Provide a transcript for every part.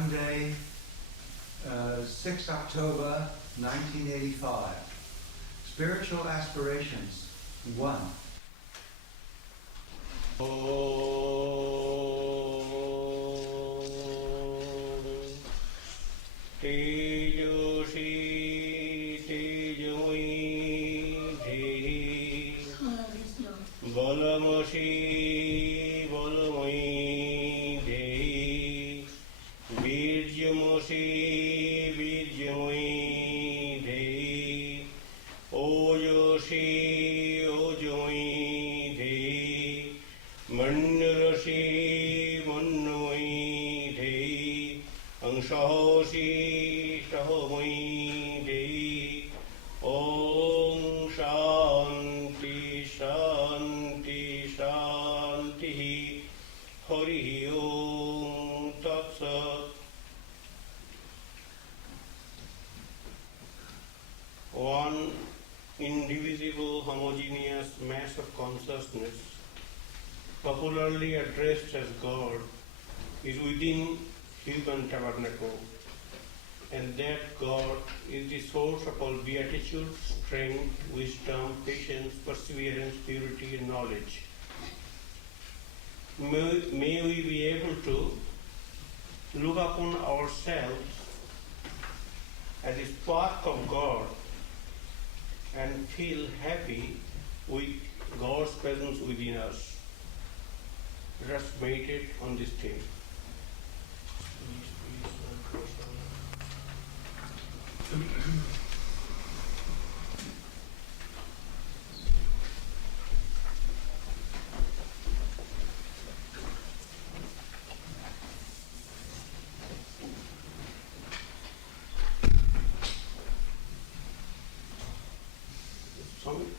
Sunday, 6 October 1985. Spiritual Aspirations 1. One indivisible, homogeneous mass of consciousness, popularly addressed as God, is within human tabernacle, and that God is the source of all beatitude, strength, wisdom, patience, perseverance, purity, and knowledge. May we be able to look upon ourselves as a spark of God and feel happy with God's presence within us. Let us meditate on this thing.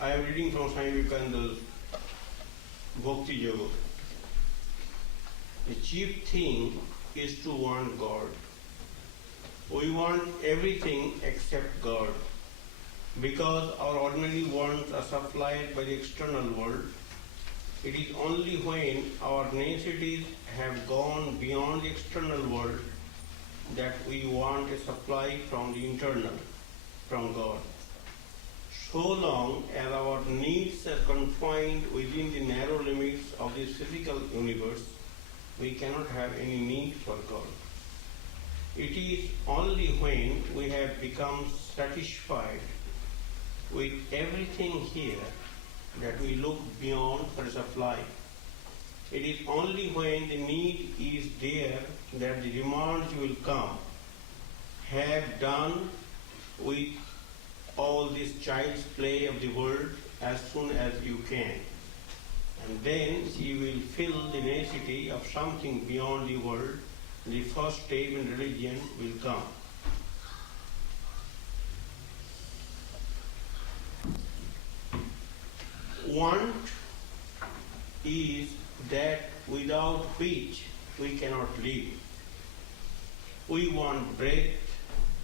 I am reading from Swami Virajananda's Bhakti Yoga. The chief thing is to want God. We want everything except God. Because our ordinary wants are supplied by the external world, it is only when our necessities have gone beyond the external world that we want a supply from the internal, from God. So long as our needs are confined within the narrow limits of this physical universe, we cannot have any need for God. It is only when we have become satisfied with everything here that we look beyond for a supply. It is only when the need is there that the demands will come. Have done with all this child's play of the world as soon as you can. And then you will feel the necessity of something beyond the world. The first step in religion will come. Want is that without which we cannot live. We want breath,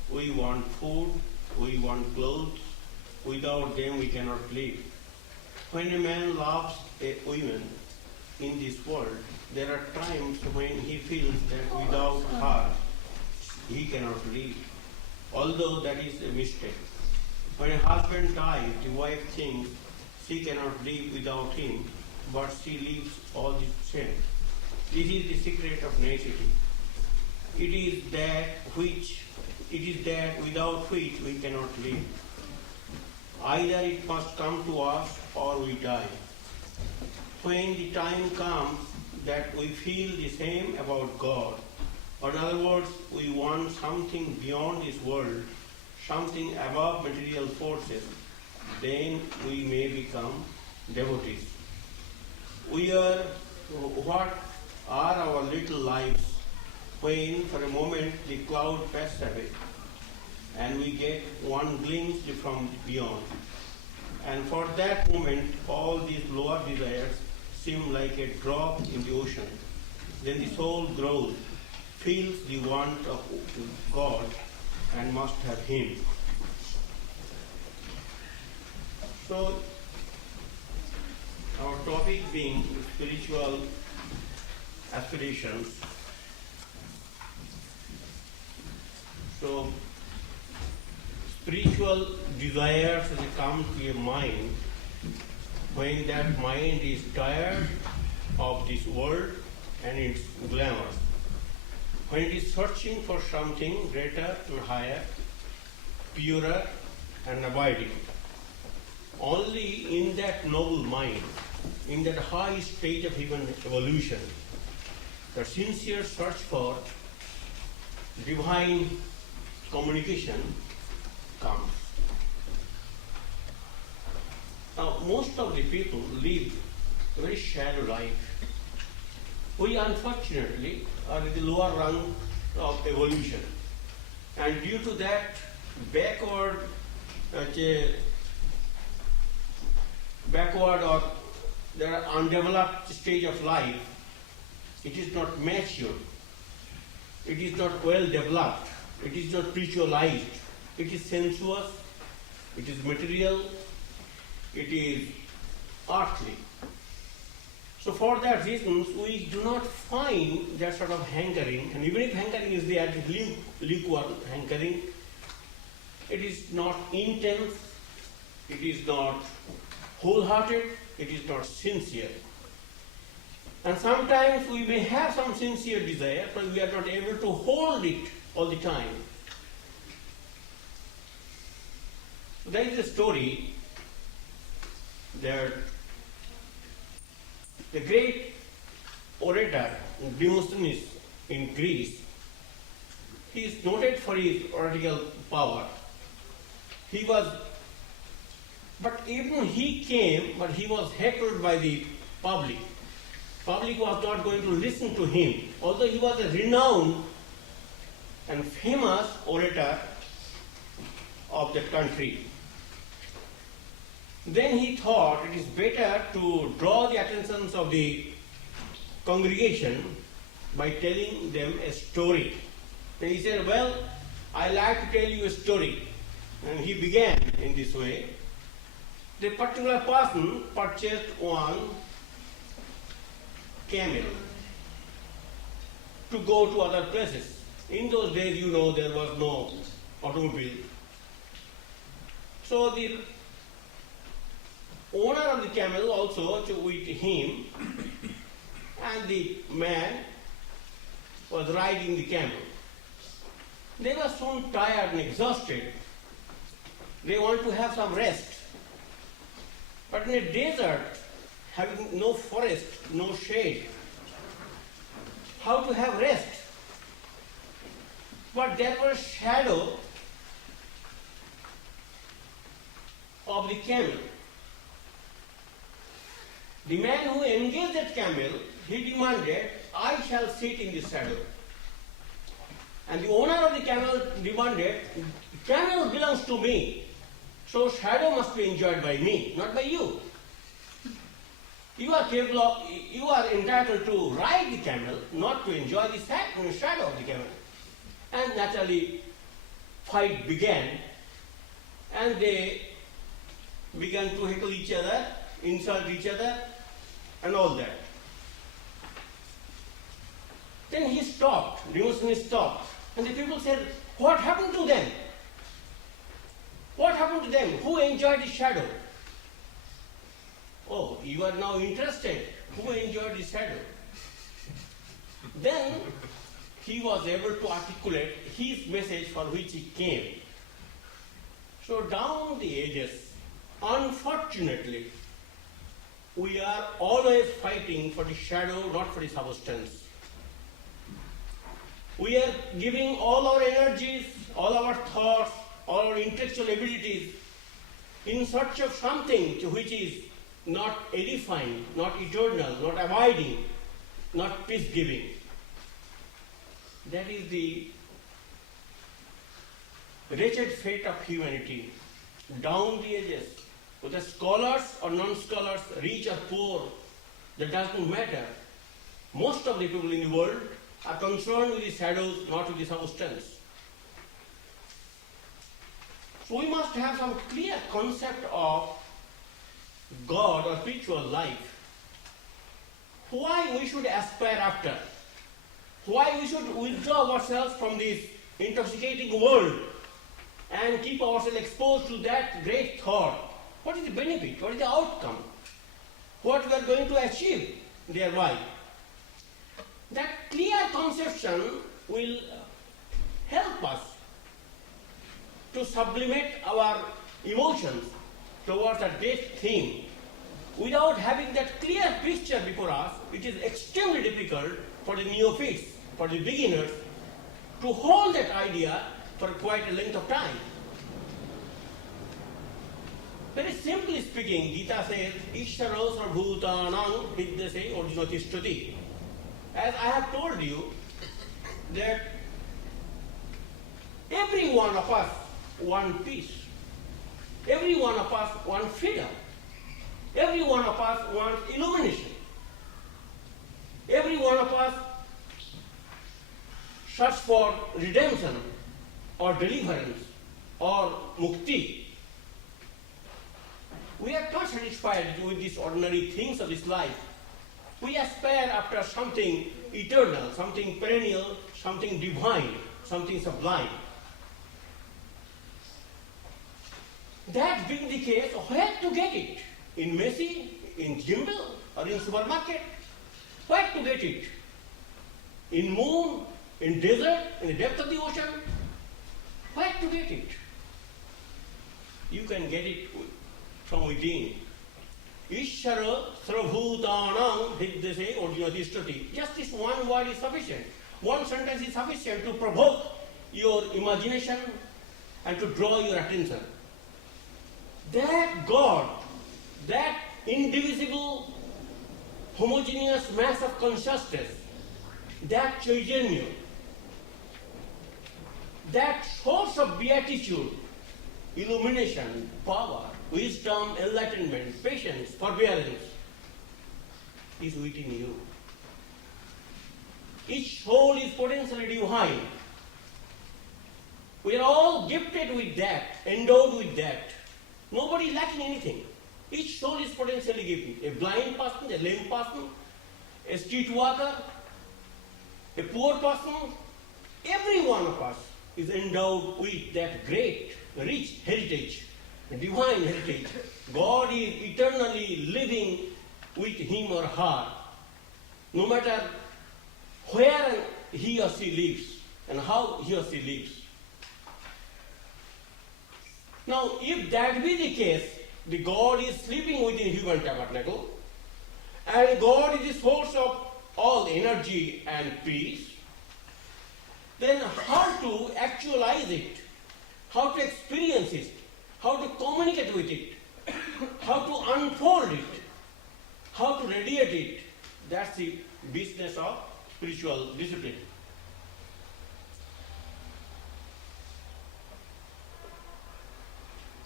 we want food, we want clothes. Without them we cannot live. When a man loves a woman in this world, there are times when he feels that without her he cannot live. Although that is a mistake. When a husband dies, the wife thinks she cannot live without him, but she lives all the same. This is the secret of necessity. It is that without which we cannot live. Either it must come to us or we die. When the time comes that we feel the same about God, or in other words, we want something beyond this world, something above material forces, then we may become devotees. What are our little lives when for a moment the cloud passes away and we get one glimpse from beyond. And for that moment, all these lower desires seem like a drop in the ocean. Then the soul grows, feels the want of God and must have Him. So, our topic being spiritual aspirations. So, spiritual desires come to a mind when that mind is tired of this world and its glamour. When it is searching for something greater and higher, purer and abiding. Only in that noble mind, in that high stage of human evolution, the sincere search for divine communication comes. Now, most of the people live a very shallow life. We unfortunately are in the lower rung of evolution, and due to that backward or the undeveloped stage of life, it is not mature, it is not well developed, it is not spiritualized, it is sensuous, it is material, it is earthly. So for that reason, we do not find that sort of hankering, and even if hankering is there, it is lukewarm hankering. It is not intense, it is not wholehearted, it is not sincere. And sometimes we may have some sincere desire, but we are not able to hold it all the time. So there is a story that the great orator Demosthenes in Greece, he is noted for his oratorical power. But even he came, but he was heckled by the public. Public was not going to listen to him, although he was a renowned and famous orator of the country. Then he thought it is better to draw the attention of the congregation by telling them a story. Then he said, well, I like to tell you a story. And he began in this way. The particular person purchased one camel to go to other places. In those days, there was no automobile. So the owner of the camel also with him, and the man was riding the camel. They were soon tired and exhausted. They want to have some rest. But in a desert, having no forest, no shade, how to have rest? But there was shadow of the camel. The man who engaged that camel, he demanded, I shall sit in the shadow. And the owner of the camel demanded, camel belongs to me, so shadow must be enjoyed by me, not by you. You are entitled to ride the camel, not to enjoy the shadow of the camel. And naturally, fight began, and they began to heckle each other, insult each other, and all that. Then he stopped, Demosthenes stopped, and the people said, what happened to them? What happened to them? Who enjoyed the shadow? Oh, you are now interested. Who enjoyed the shadow? Then he was able to articulate his message for which he came. So down the ages, unfortunately, we are always fighting for the shadow, not for the substance. We are giving all our energies, all our thoughts, all our intellectual abilities in search of something which is not edifying, not eternal, not abiding, not peace-giving. That is the wretched fate of humanity. Down the ages, whether scholars or non-scholars, rich or poor, that doesn't matter. Most of the people in the world are concerned with the shadows, not with the substance. So we must have some clear concept of God or spiritual life. Why we should aspire after? Why we should withdraw ourselves from this intoxicating world and keep ourselves exposed to that great thought, what is the benefit? What is the outcome? What we are going to achieve thereby? That clear conception will help us to sublimate our emotions towards a great theme. Without having that clear picture before us, it is extremely difficult for the neophytes, for the beginners, to hold that idea for quite a length of time. Very simply speaking, Gita says, Ishvaro sarvbhutanam vidyase orjunatishtrati. As I have told you, that every one of us want peace. Every one of us want freedom. Every one of us wants illumination. Every one of us search for redemption or deliverance or mukti. We are not satisfied with these ordinary things of this life. We aspire after something eternal, something perennial, something divine, something sublime. That being the case, where to get it? In Messi, in Jimble, or in supermarket? Where to get it? In moon, in desert, in the depth of the ocean? Where to get it? You can get it from within. Ishvara sarvbhutanam vidyase orjunatishtrati. Just this one word is sufficient. One sentence is sufficient to provoke your imagination and to draw your attention. That God, that indivisible, homogeneous mass of consciousness, that Chaitanya, that source of beatitude, illumination, power, wisdom, enlightenment, patience, forbearance, is within you. Each soul is potentially divine. We are all gifted with that, endowed with that. Nobody lacking anything. Each soul is potentially gifted. A blind person, a lame person, a street walker, a poor person, every one of us is endowed with that great, rich heritage, divine heritage. God is eternally living with him or her, no matter where he or she lives and how he or she lives. Now, if that be the case, the God is sleeping within human tabernacle, and God is the source of all energy and peace, then how to actualize it, how to experience it, how to communicate with it, how to unfold it, how to radiate it, that's the business of spiritual discipline.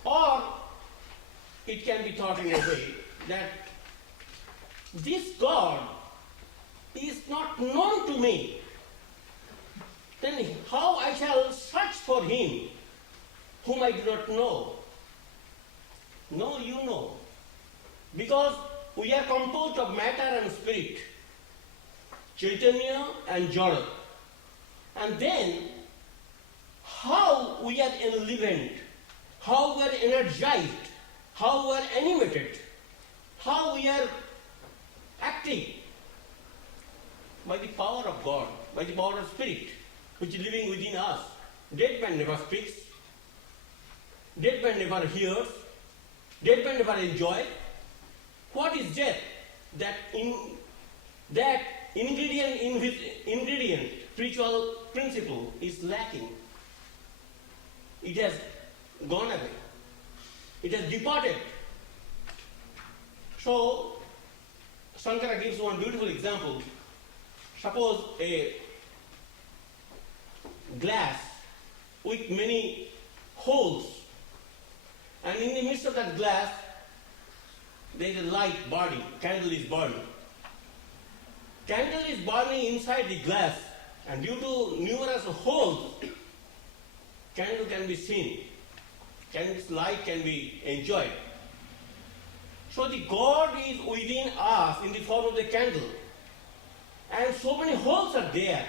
Or it can be thought in a way that this God is not known to me. Then how I shall search for him whom I do not know? No, you know. Because we are composed of matter and spirit, Chaitanya and Jada. And then how we are enlivened, how we are energized, how we are animated, how we are acting by the power of God, by the power of spirit, which is living within us. Dead man never speaks, dead man never hears, dead man never enjoys. What is death? That ingredient in his spiritual principle is lacking. It has gone away. It has departed. So, Shankara gives one beautiful example. Suppose a glass with many holes, and in the midst of that glass, there is a light burning, candle is burning. Candle is burning inside the glass, and due to numerous holes, candle can be seen. Candle's light can be enjoyed. So the God is within us in the form of the candle. And so many holes are there.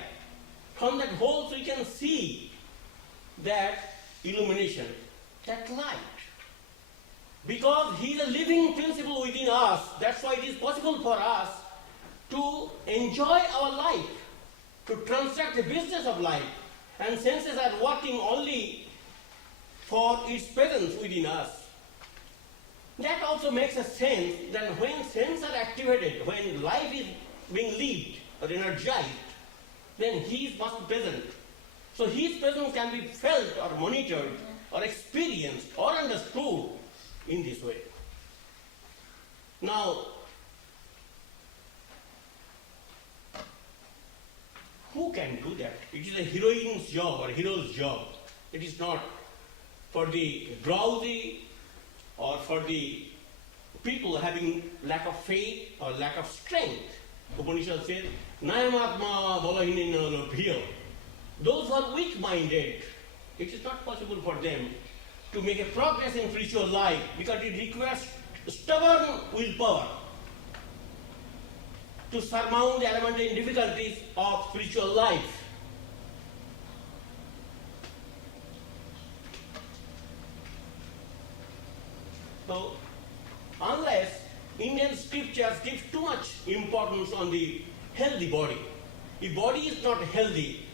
From that holes we can see that illumination, that light. Because He is a living principle within us, that's why it is possible for us to enjoy our life, to transact the business of life. And senses are working only for its presence within us. That also makes a sense that when senses are activated, when life is being lived or energized, then He must be present. So His presence can be felt or monitored or experienced or understood in this way. Now, who can do that? It is a heroine's job or hero's job. It is not for the drowsy or for the people having lack of faith or lack of strength. Upanishad says, Nayamatma balahinena bhiya. Those who are weak-minded, it is not possible for them to make a progress in spiritual life because it requires stubborn willpower to surmount the elementary difficulties of spiritual life. So, unless Indian scriptures give too much importance on the healthy body, if body is not healthy,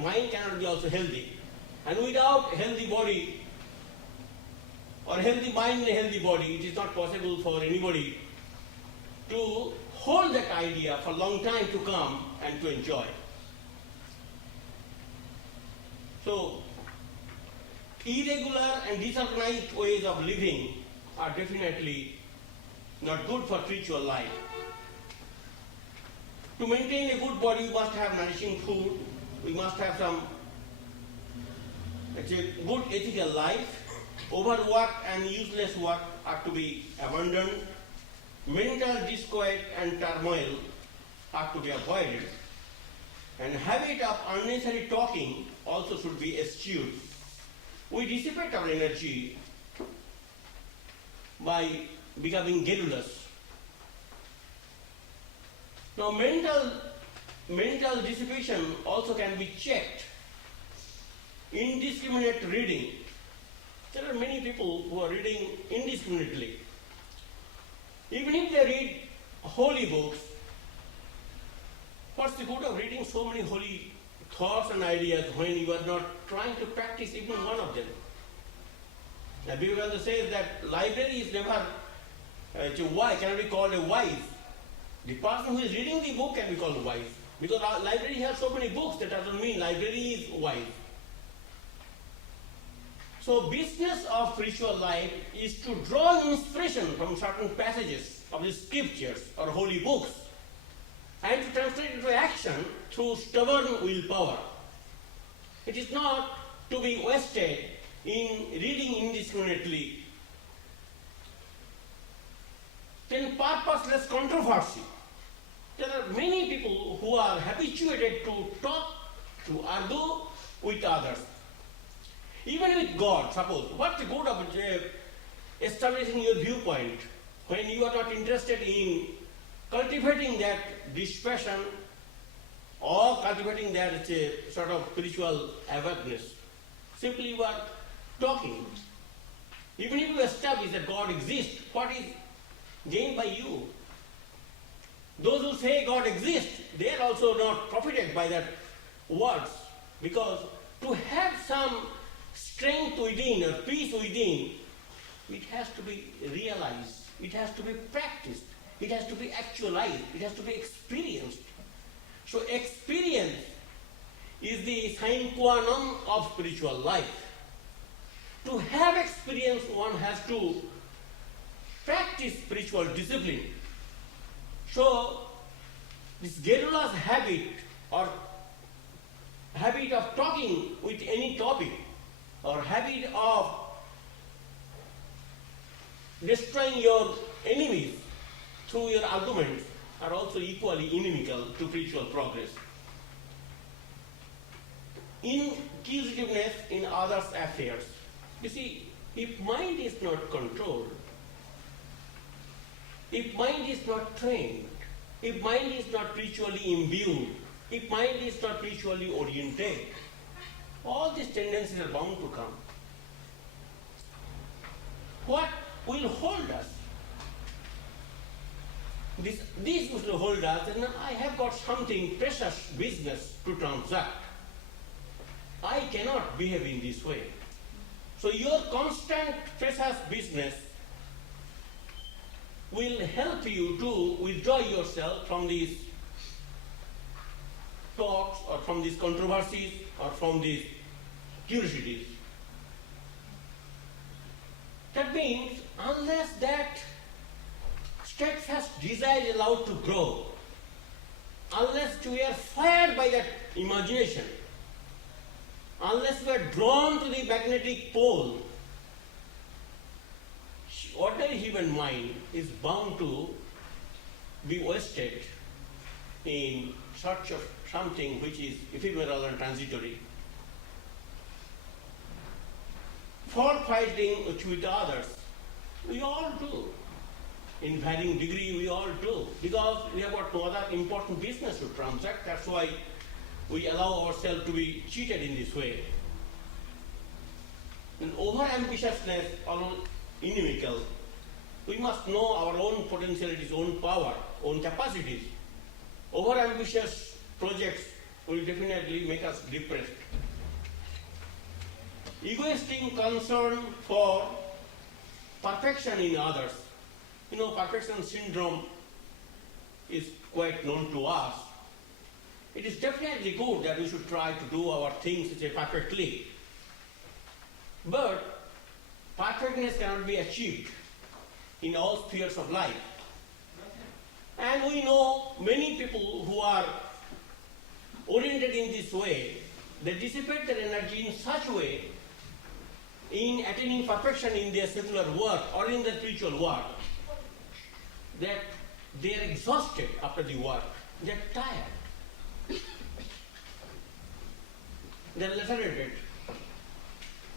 mind cannot be also healthy. And without healthy body or healthy mind and healthy body, it is not possible for anybody to hold that idea for a long time to come and to enjoy. So, irregular and disorganized ways of living are definitely not good for spiritual life. To maintain a good body, we must have nourishing food, we must have some good ethical life. Overwork and useless work are to be abandoned. Mental disquiet and turmoil are to be avoided. And habit of unnecessary talking also should be eschewed. We dissipate our energy by becoming garrulous. Now mental dissipation also can be checked. Indiscriminate reading. There are many people who are reading indiscriminately. Even if they read holy books, what's the good of reading so many holy thoughts and ideas when you are not trying to practice even one of them? Now, Vivekananda says that library is never cannot be called a wise. The person who is reading the book can be called wise. Because our library has so many books, that doesn't mean library is wise. So business of spiritual life is to draw inspiration from certain passages of the scriptures or holy books and to translate it into action through stubborn willpower. It is not to be wasted in reading indiscriminately. Then purposeless controversy. There are many people who are habituated to talk, to argue with others. Even with God, suppose, what's the good of establishing your viewpoint when you are not interested in cultivating that dispassion or cultivating that sort of spiritual awareness? Simply you are talking. Even if you establish that God exists, what is gained by you? Those who say God exists, they are also not profited by that words, because to have some strength within or peace within, it has to be realized, it has to be practiced, it has to be actualized, it has to be experienced. So experience is the sine qua non of spiritual life. To have experience, one has to practice spiritual discipline. So this garrulous habit or habit of talking with any topic or habit of destroying your enemies through your arguments are also equally inimical to spiritual progress. Inquisitiveness in others' affairs. You see, if mind is not controlled, if mind is not trained, if mind is not spiritually imbued, if mind is not spiritually oriented, all these tendencies are bound to come. What will hold us? These will hold us, and I have got something precious business to transact. I cannot behave in this way. So your constant precious business will help you to withdraw yourself from these talks or from these controversies or from these curiosities. That means unless that steadfast desire is allowed to grow, unless we are fired by that imagination, unless we are drawn to the magnetic pole, ordinary human mind is bound to be wasted in search of something which is ephemeral and transitory. Fault finding with others, we all do. In varying degree, we all do. Because we have got no other important business to transact. That's why we allow ourselves to be cheated in this way. And over-ambitiousness or inimical. We must know our own potentialities, own power, own capacities. Over-ambitious projects will definitely make us depressed. Egoistic concern for perfection in others. Perfection syndrome is quite known to us. It is definitely good that we should try to do our things perfectly. But perfectness cannot be achieved in all spheres of life. And we know many people who are oriented in this way, they dissipate their energy in such a way in attaining perfection in their secular work or in their spiritual work that they are exhausted after the work. They are tired. They are lacerated.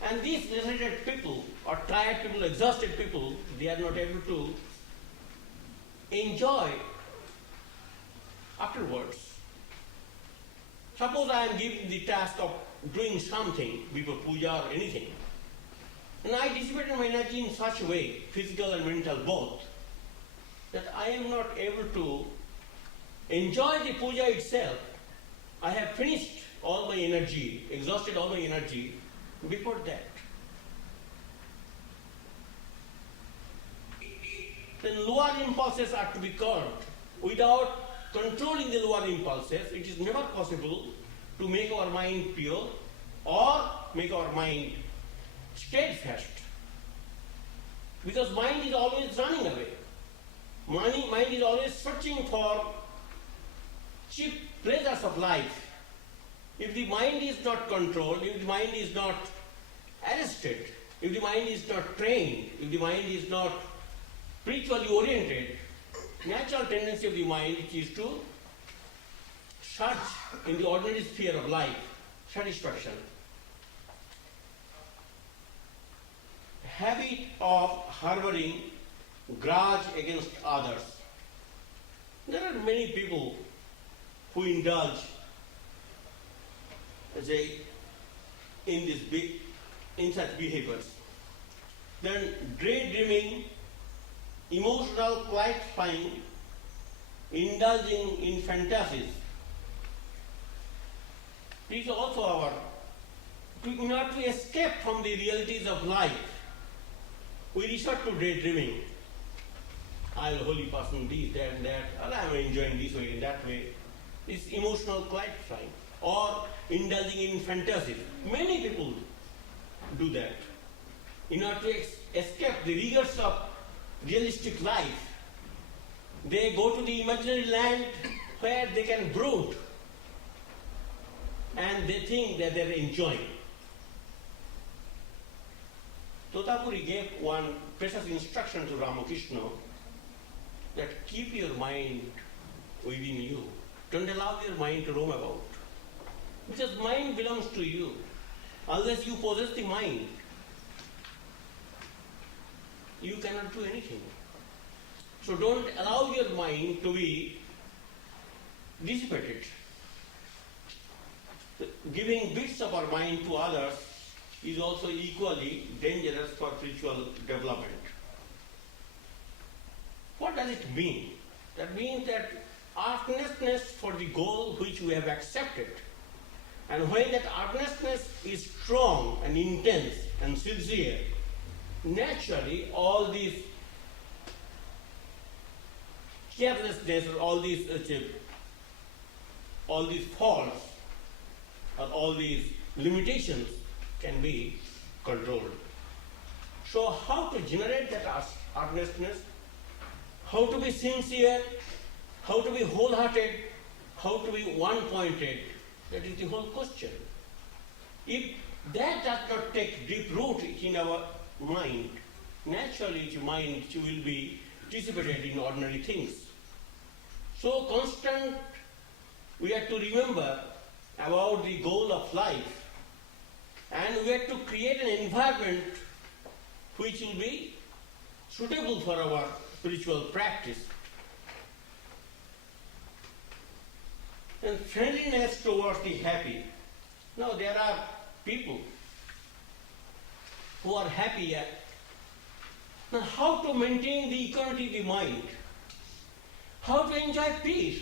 And these lacerated people, or tired people, exhausted people, they are not able to enjoy afterwards. Suppose I am given the task of doing something before puja or anything, and I dissipated my energy in such a way, physical and mental both, that I am not able to enjoy the puja itself. I have finished all my energy, exhausted all my energy before that. Then lower impulses are to be curbed. Without controlling the lower impulses, it is never possible to make our mind pure or make our mind steadfast. Because mind is always running away. Mind is always searching for cheap pleasures of life. If the mind is not controlled, if the mind is not arrested, if the mind is not trained, if the mind is not spiritually oriented, natural tendency of the mind is to search in the ordinary sphere of life satisfaction. Habit of harboring grudge against others. There are many people who indulge in such behaviors. Then daydreaming, emotional clarifying, indulging in fantasies. This is also in order to escape from the realities of life, we resort to daydreaming. I am a holy person, this, that, and that, or I am enjoying this way and that way. This emotional clarifying or indulging in fantasies. Many people do that. In order to escape the rigors of realistic life, they go to the imaginary land where they can brood and they think that they are enjoying. Totapuri gave one precious instruction to Ramakrishna that keep your mind within you. Don't allow your mind to roam about. Because mind belongs to you. Unless you possess the mind, you cannot do anything. So don't allow your mind to be dissipated. giving bits of our mind to others is also equally dangerous for spiritual development. What does it mean? That means that earnestness for the goal which we have accepted, and when that earnestness is strong and intense and sincere, naturally all these carelessness or all these faults or all these limitations can be controlled. So how to generate that earnestness, how to be sincere, how to be wholehearted, how to be one-pointed, that is the whole question. If that does not take deep root in our mind, naturally its mind will be dissipated in ordinary things. So constant, we have to remember about the goal of life, and we have to create an environment which will be suitable for our spiritual practice. And friendliness towards the happy. Now there are people who are happy. Now how to maintain the equanimity of the mind? How to enjoy peace?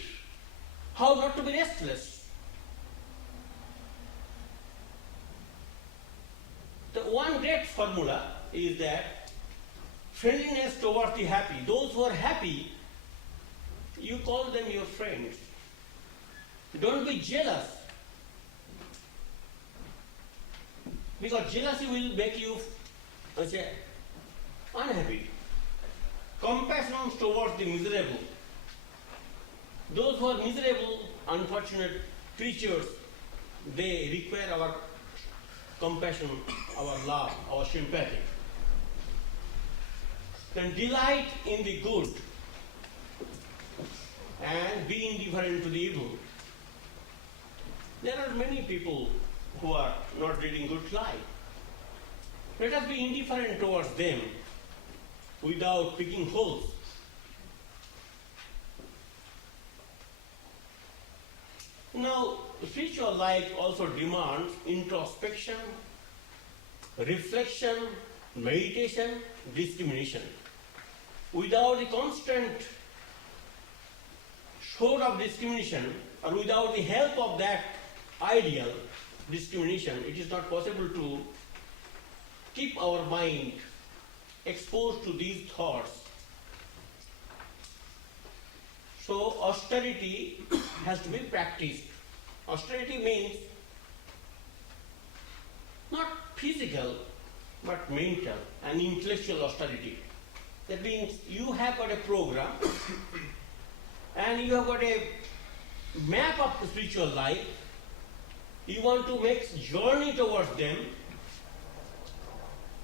How not to be restless? The one great formula is that friendliness towards the happy. Those who are happy, you call them your friends. Don't be jealous, because jealousy will make you unhappy. Compassion towards the miserable. Those who are miserable, unfortunate creatures, they require our compassion, our love, our sympathy. Then delight in the good and be indifferent to the evil. There are many people who are not leading good life. Let us be indifferent towards them without picking holes. Now, spiritual life also demands introspection, reflection, meditation, discrimination. Without the constant sort of discrimination, or without the help of that ideal discrimination, it is not possible to keep our mind exposed to these thoughts. So austerity has to be practiced. Austerity means not physical but mental and intellectual austerity. That means you have got a program and you have got a map of the spiritual life. You want to make journey towards them.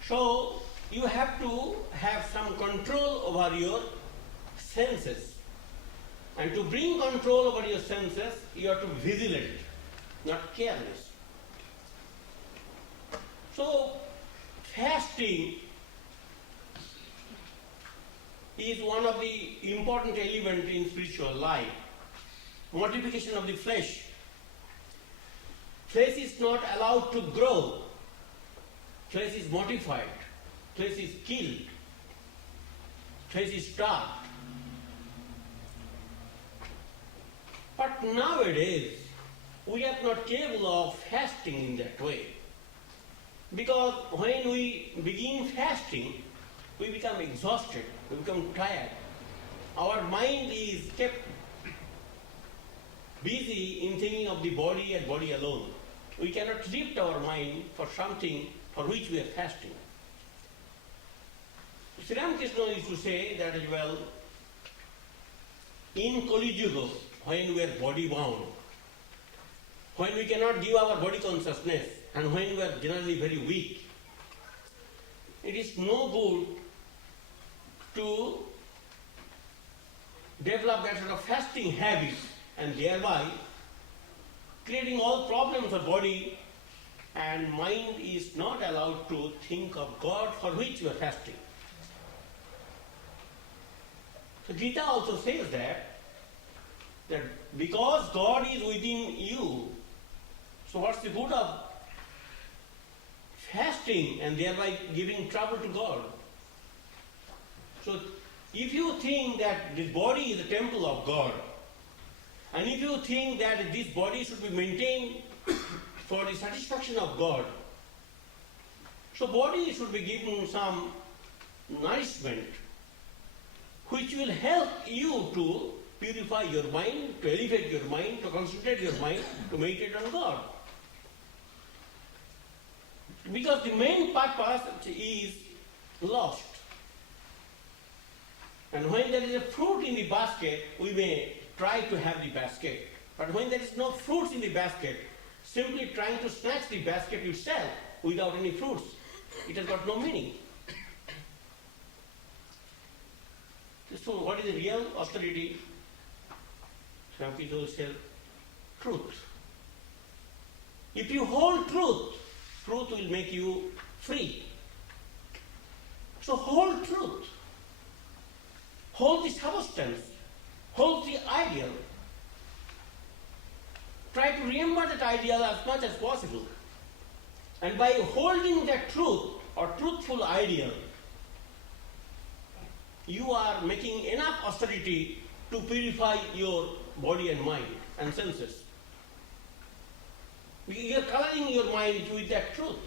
So you have to have some control over your senses. And to bring control over your senses, you have to be vigilant, not careless. So fasting is one of the important elements in spiritual life. Mortification of the flesh. Flesh is not allowed to grow. Flesh is mortified. Flesh is killed. Flesh is starved. But nowadays, we are not capable of fasting in that way. Because when we begin fasting, we become exhausted, we become tired. Our mind is kept busy in thinking of the body and body alone. We cannot lift our mind for something for which we are fasting. Sri Ramakrishna used to say that as well, in Kali Yuga, when we are body bound, when we cannot give our body consciousness, and when we are generally very weak, it is no good to develop that sort of fasting habit and thereby creating all problems of body, and mind is not allowed to think of God for which you are fasting. So Gita also says that because God is within you, So what's the good of fasting and thereby giving trouble to God? So if you think that this body is the temple of God, and if you think that this body should be maintained for the satisfaction of God, so body should be given some nourishment which will help you to purify your mind, to elevate your mind, to concentrate your mind, to meditate on God. Because the main purpose is lost. And when there is a fruit in the basket, we may try to have the basket. But when there is no fruits in the basket, simply trying to snatch the basket itself without any fruits, it has got no meaning. So what is the real austerity? Some people say truth. If you hold truth, truth will make you free. So hold truth. Hold the substance. Hold the ideal. Try to remember that ideal as much as possible. And by holding that truth or truthful ideal, you are making enough austerity to purify your body and mind and senses. You are coloring your mind with that truth.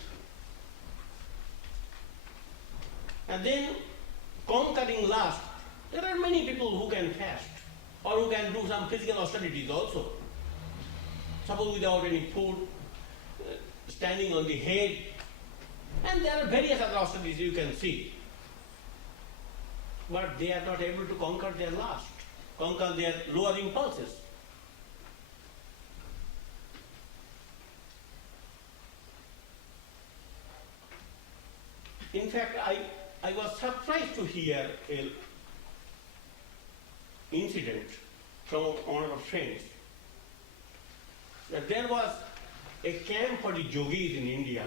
And then conquering lust. There are many people who can fast or who can do some physical austerities also. Suppose without any food, standing on the head, and there are various other austerities you can see. But they are not able to conquer their lust, conquer their lower impulses. In fact, I was surprised to hear an incident from one of our friends, that there was a camp for the yogis in India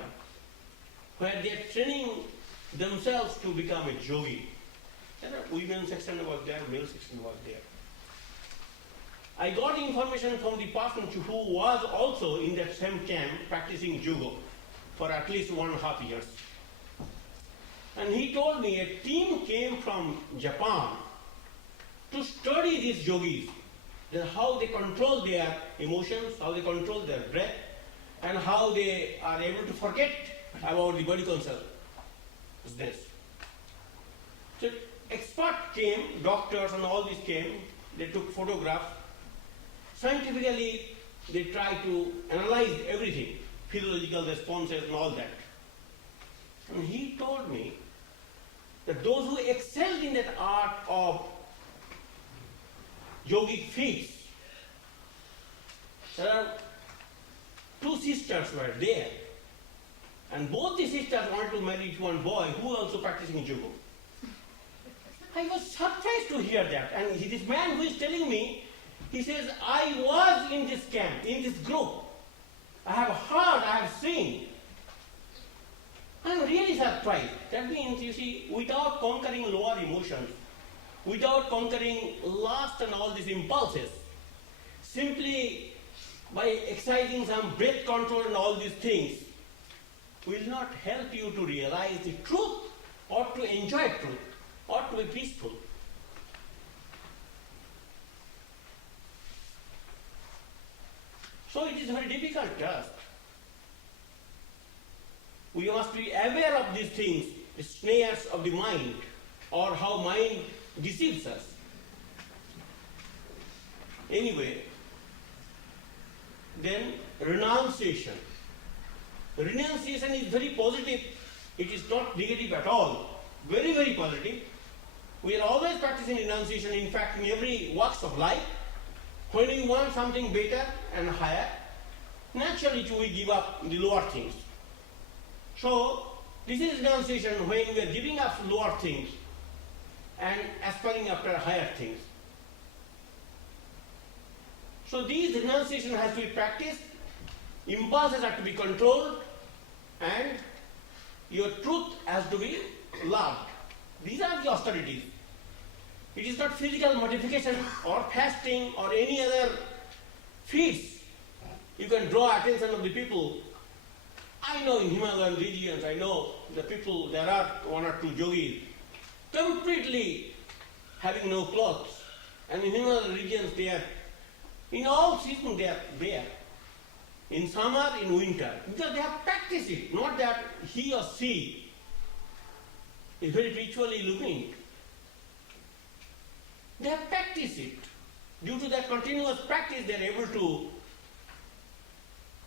where they are training themselves to become a yogi. There are women's section was there, male section was there. I got information from the person who was also in that same camp practicing judo for at least 1.5 years. And he told me a team came from Japan to study these yogis, how they control their emotions, how they control their breath, and how they are able to forget about the body consciousness. So expert came, doctors and all these came, they took photographs. Scientifically, they tried to analyze everything, physiological responses and all that. And he told me that those who excelled in that art of yogic feats, there are 2 sisters were there, and both the sisters wanted to marry one boy who was also practicing judo. I was surprised to hear that, and this man who is telling me, he says, I was in this camp, in this group. I have heard, I have seen. I am really surprised. That means, you see, without conquering lower emotions, without conquering lust and all these impulses, simply by exercising some breath control and all these things, will not help you to realize the truth or to enjoy truth or to be peaceful. So it is a very difficult task. We must be aware of these things, the snares of the mind, or how mind deceives us. Anyway, then renunciation. Renunciation is very positive. It is not negative at all. Very, very positive. We are always practicing renunciation, in fact, in every walks of life. When we want something better and higher, naturally we give up the lower things. So, this is renunciation when we are giving up lower things and aspiring after higher things. So, these renunciation has to be practiced, impulses have to be controlled, and your truth has to be loved. These are the austerities. It is not physical modification or fasting or any other feats. You can draw attention of the people. I know in Himalayan regions, I know the people, there are one or two yogis completely having no clothes. And in Himalayan regions they are, in all seasons they are bare. In summer, in winter. Because they have practiced it, not that he or she is very ritually living. They have practiced it. Due to that continuous practice, they are able to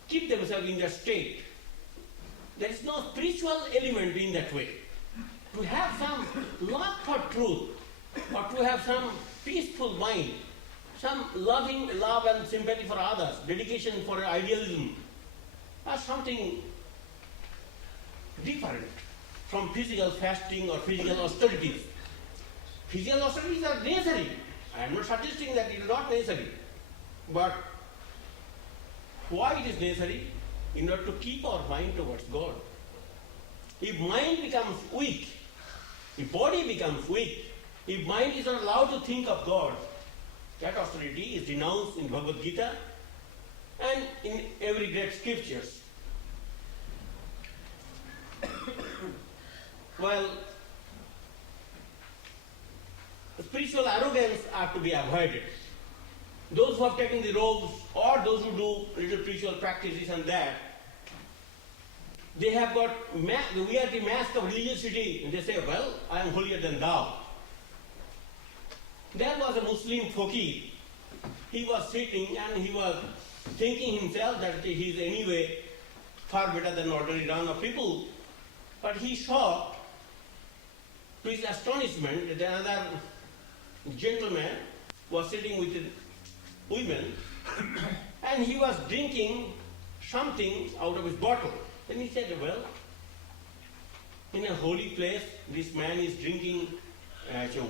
keep themselves in that state. There is no spiritual element in that way. To have some love for truth, or to have some peaceful mind, some loving love and sympathy for others, dedication for idealism, are something different from physical fasting or physical austerities. Physical austerities are necessary. I am not suggesting that it is not necessary. But why it is necessary? In order to keep our mind towards God. If mind becomes weak, if body becomes weak, if mind is not allowed to think of God, that austerity is denounced in Bhagavad Gita and in every great scriptures. Well, spiritual arrogance are to be avoided. Those who have taken the robes or those who do little spiritual practices and that, they have got, we are the mask of religiosity, and they say, well, I am holier than thou. There was a Muslim fakir. He was sitting and he was thinking himself that he is anyway far better than ordinary run of people. But he saw, to his astonishment, that another gentleman was sitting with women and he was drinking something out of his bottle. Then he said, well, in a holy place, this man is drinking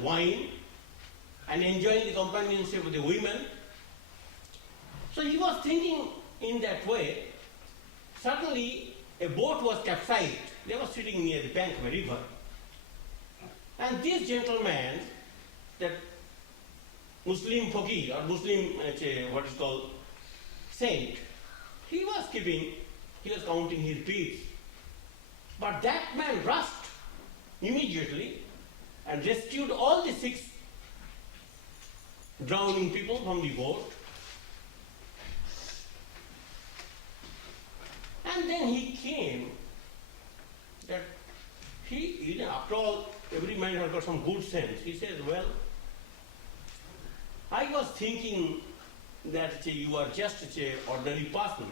wine and enjoying the companionship of the women. So he was thinking in that way. Suddenly, a boat was capsized. They were sitting near the bank of a river. And this gentleman, that Muslim fakir or Muslim, what is called, saint, he was counting his beads. But that man rushed immediately and rescued all the 6 drowning people from the boat. And then he came that after all, every man has got some good sense. He says, well, I was thinking that you are just an ordinary person,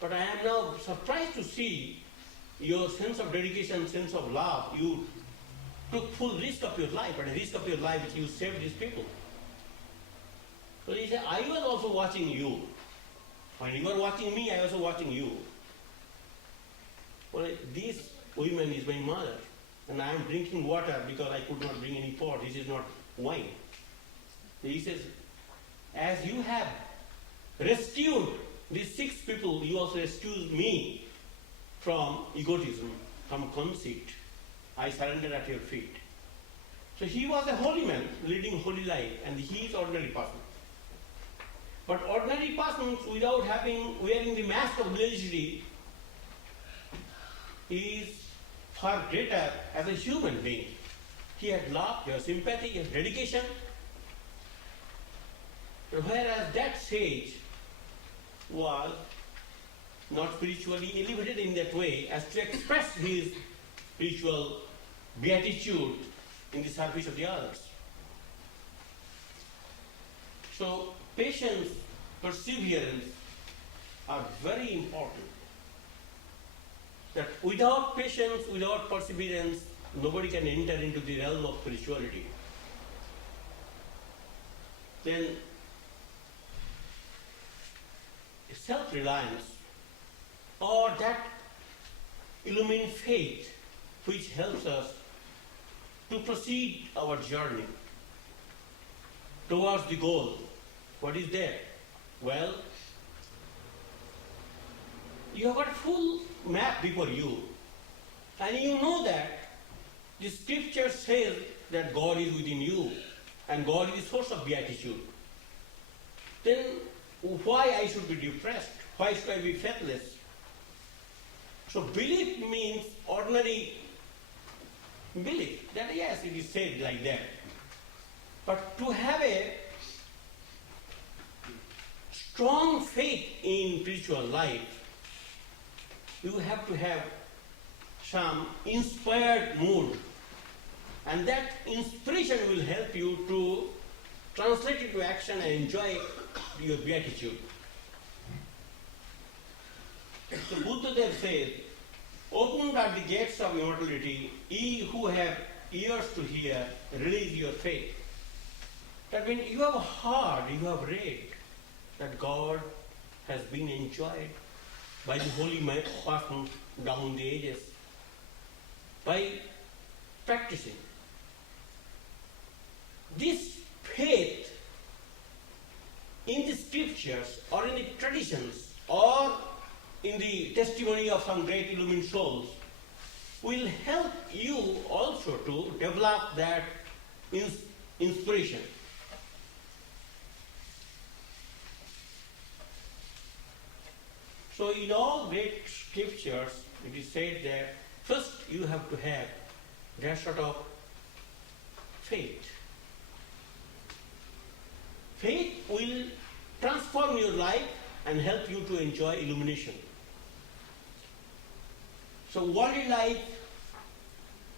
but I am now surprised to see your sense of dedication, sense of love. You took full risk of your life, but a risk of your life you saved these people. So he said, I was also watching you. When you were watching me, I was also watching you. Well, this woman is my mother, and I am drinking water because I could not bring any pot. This is not wine. So he says, as you have rescued these 6 people, you also rescued me from egotism, from conceit. I surrender at your feet. So he was a holy man, leading holy life, and he is ordinary person. But ordinary persons, without wearing the mask of religiosity, is far greater as a human being. He had love, he had sympathy, he had dedication. Whereas that sage was not spiritually elevated in that way as to express his spiritual beatitude in the service of the others. So patience, perseverance are very important. That without patience, without perseverance, nobody can enter into the realm of spirituality. Then self-reliance, or that illumined faith which helps us to proceed our journey towards the goal. What is there? Well, you have got a full map before you, and you know that the scripture says that God is within you and God is the source of beatitude. Then why I should be depressed? why should I be faithless? So belief means ordinary belief, that yes, it is said like that. But to have a strong faith in spiritual life, you have to have some inspired mood. And that inspiration will help you to translate it to action and enjoy your beatitude. So Buddha says, opened are the gates of immortality, ye who have ears to hear, release your faith. That means you have heard, you have read that God has been enjoyed by the holy person down the ages. By practicing this faith in the scriptures or in the traditions or in the testimony of some great illumined souls will help you also to develop that inspiration. So in all great scriptures it is said that first you have to have that sort of faith. Faith will transform your life and help you to enjoy illumination. So worldly life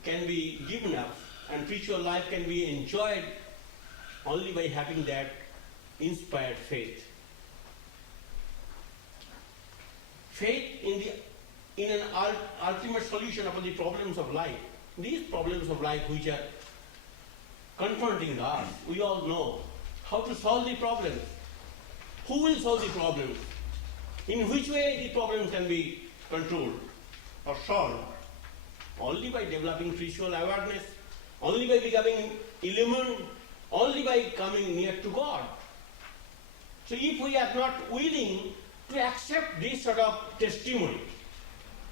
can be given up and spiritual life can be enjoyed only by having that inspired faith. Faith in an ultimate solution of the problems of life. These problems of life which are confronting us, we all know how to solve the problems. Who will solve the problems? In which way the problems can be controlled or solved? Only by developing spiritual awareness, only by becoming illumined, only by coming near to God. So if we are not willing to accept this sort of testimony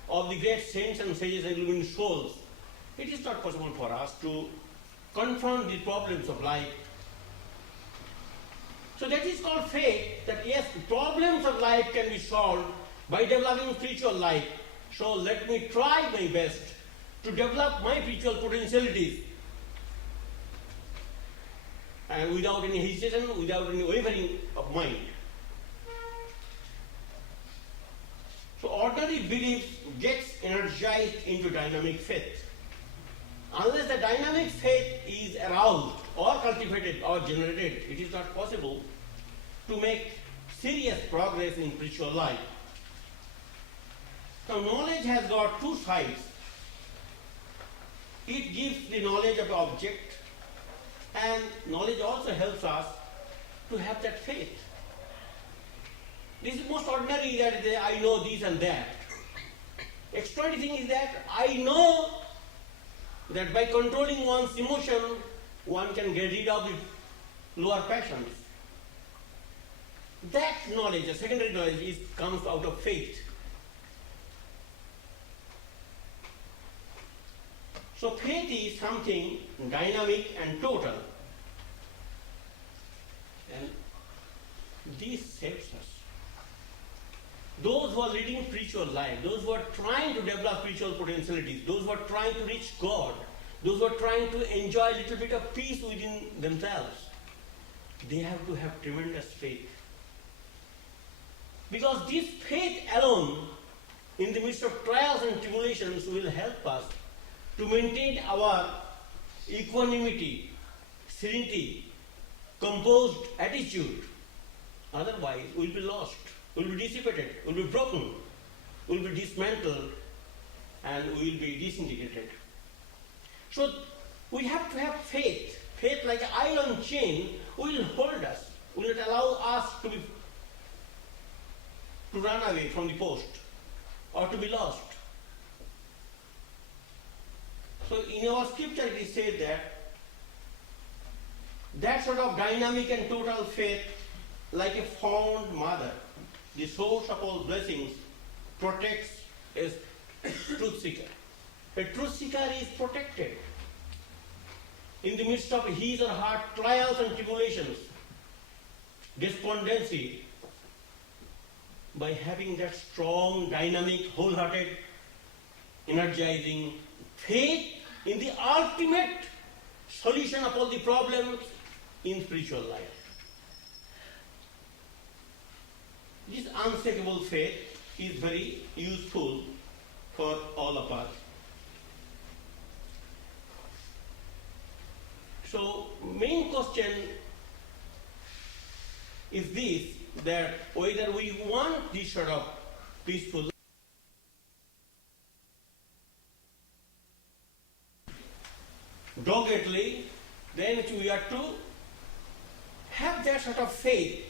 of the great saints and sages and illumined souls, it is not possible for us to confront the problems of life. So that is called faith, that yes, the problems of life can be solved by developing spiritual life. So let me try my best to develop my spiritual potentialities. And without any hesitation, without any wavering of mind. So ordinary belief gets energized into dynamic faith. Unless the dynamic faith is aroused or cultivated or generated, it is not possible to make serious progress in spiritual life. So knowledge has got two sides. It gives the knowledge of the object, and knowledge also helps us to have that faith. This is most ordinary, that I know this and that. Extraordinary thing is that I know that by controlling one's emotion, one can get rid of the lower passions. That knowledge, the secondary knowledge, comes out of faith. So faith is something dynamic and total. And this saves us. Those who are leading spiritual life, those who are trying to develop spiritual potentialities, those who are trying to reach God, those who are trying to enjoy a little bit of peace within themselves, they have to have tremendous faith. Because this faith alone, in the midst of trials and tribulations, will help us to maintain our equanimity, serenity, composed attitude. Otherwise, we'll be lost. Will be dissipated, will be broken, will be dismantled, and will be disintegrated. So we have to have faith. Faith, like an iron chain, will hold us, will not allow us to run away from the post or to be lost. So in our scripture it is said that sort of dynamic and total faith, like a fond mother, the source of all blessings, protects a truth seeker. A truth seeker is protected in the midst of his or her trials and tribulations, despondency. by having that strong, dynamic, wholehearted, energizing faith in the ultimate solution of all the problems in spiritual life. This unshakable faith is very useful for all of us. So, main question is this, that whether we want this sort of peaceful life, doggedly, then we are to have that sort of faith,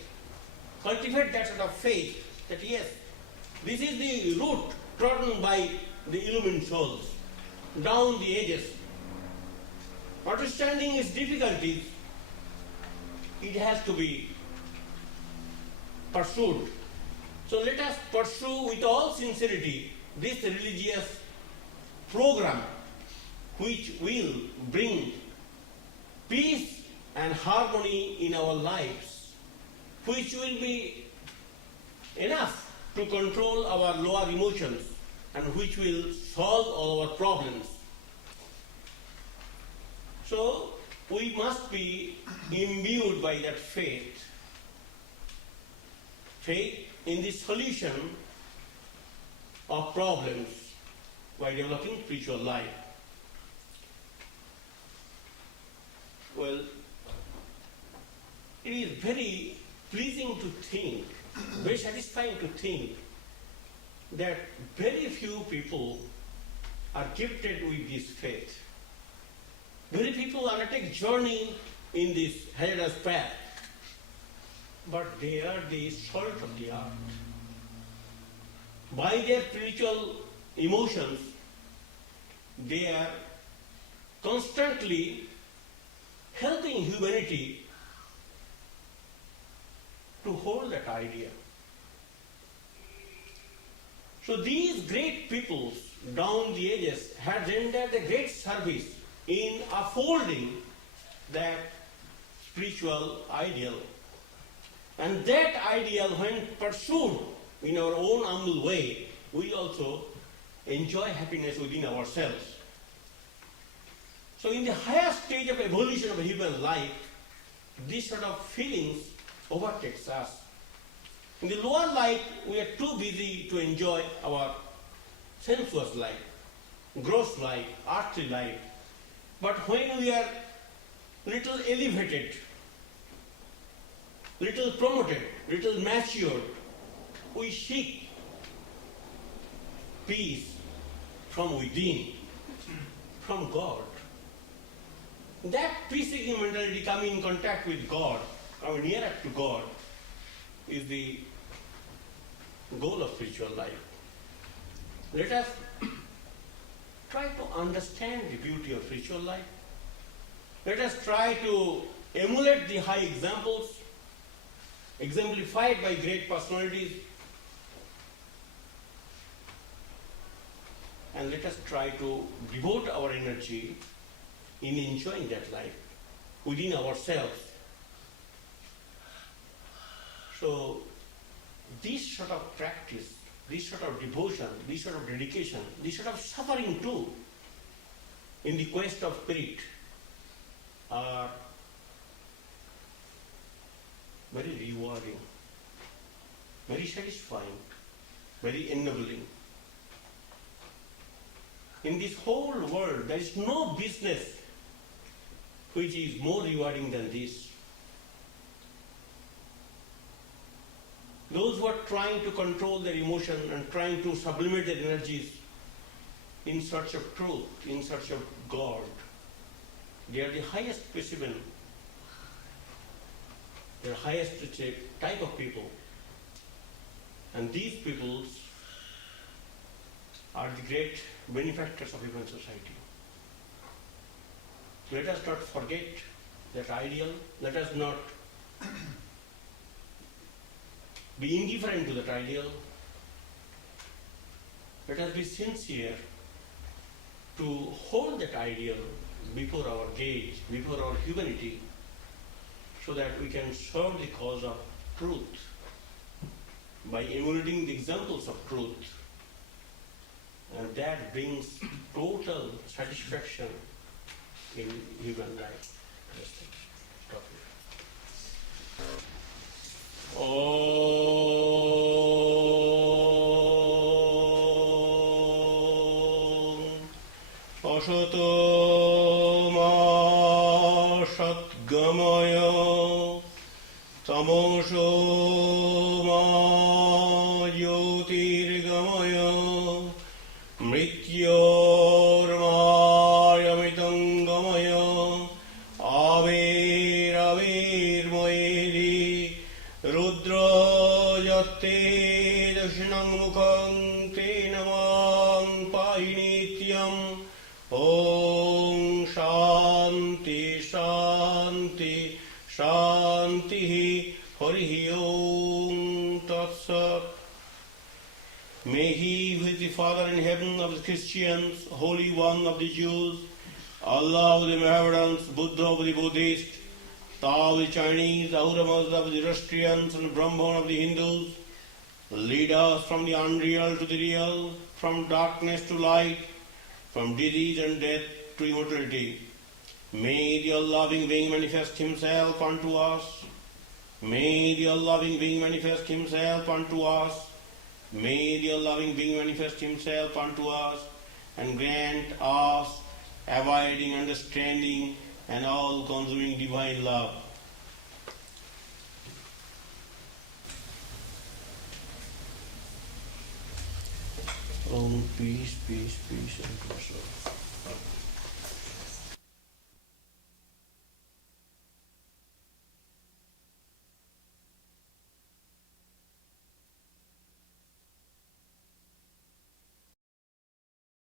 cultivate that sort of faith, that yes, this is the route trodden by the illumined souls, down the edges. Understanding its difficulties, it has to be pursued. So let us pursue with all sincerity this religious program which will bring peace and harmony in our lives, which will be enough to control our lower emotions and which will solve all our problems. So we must be imbued by that faith in the solution of problems by developing spiritual life. Well, it is very pleasing to think, very satisfying to think that very few people are gifted with this faith. Very people undertake journey in this hazardous path, but they are the salt of the earth. By their spiritual emotions, they are constantly helping humanity to hold that idea. So these great peoples down the ages had rendered a great service in upholding that spiritual ideal. And that ideal, when pursued in our own humble way, we also enjoy happiness within ourselves. So in the higher stage of evolution of human life, this sort of feelings overtakes us. In the lower life, we are too busy to enjoy our sensuous life, gross life, earthly life. But when we are little elevated, little promoted, little matured, we seek peace from within, from God. That peace-seeking mentality coming in contact with God, or nearer to God, is the goal of spiritual life. Let us try to understand the beauty of spiritual life. Let us try to emulate the high examples exemplified by great personalities, and let us try to devote our energy in enjoying that life within ourselves. So this sort of practice, this sort of devotion, this sort of dedication, this sort of suffering too, in the quest of spirit, are very rewarding, very satisfying, very ennobling. In this whole world, there is no business which is more rewarding than this. Those who are trying to control their emotion and trying to sublimate their energies in search of truth, in search of God, they are the highest specimen, they are the highest type of people. And these peoples are the great benefactors of human society. Let us not forget that ideal. Let us not be indifferent to that ideal. Let us be sincere to hold that ideal before our gaze, before our humanity, so that we can serve the cause of truth. by emulating the examples of truth. And that brings total satisfaction in human life. Stop here. Om Asato Ma Satgamaya Tamoso Ma Jyotirgamaya Mrityormayamitangamaya Avirmoedi Rudra Yate Dashinam Mukham Te Namam Painityam Om Shanti Shanti Shanti Harihi Om Tat Sat. May He who is the Father in heaven of the Christians, Holy One of the Jews, Allah of the Mohammedans, Buddha of the Buddhists, Tao of the Chinese, Ahura Mazda of the Zoroastrians, and Brahman of the Hindus, lead us from the unreal to the real, from darkness to light, from disease and death to immortality. May the all-loving being manifest Himself unto us. May the all-loving being manifest Himself unto us. May the all-loving being manifest Himself unto us and grant us abiding understanding and all-consuming divine love. Om, peace, peace, peace, and peace.